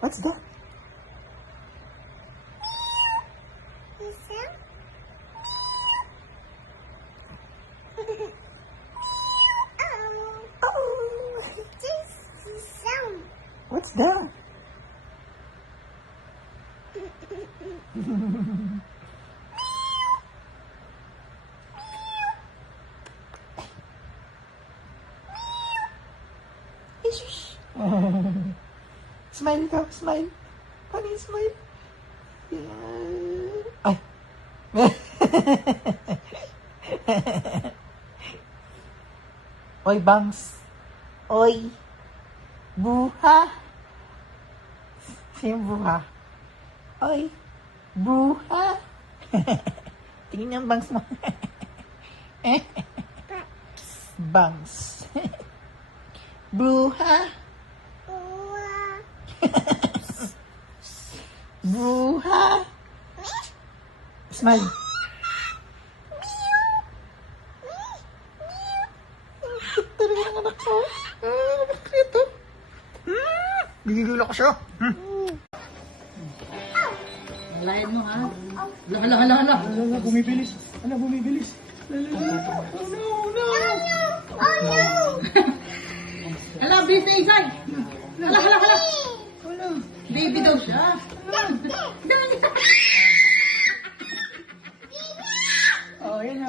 What's that? What's that? Smile ka, smile. Honey, smile. Yeah. Ay. Oy, Bangs. Oy. Buha. Sino buha? Oy. Buha. Tingnan yung bangs mo. Bangs. Buha. Buha. Smile. Talaga ng anak ko. Ito. Gigigil ako siya. Lain mo ha. Hala. Ala, bumibilis. Ala, bumibilis. Oh no. Hala, bilis na Isay. Hala. Baby daw siya. Oh, yun na.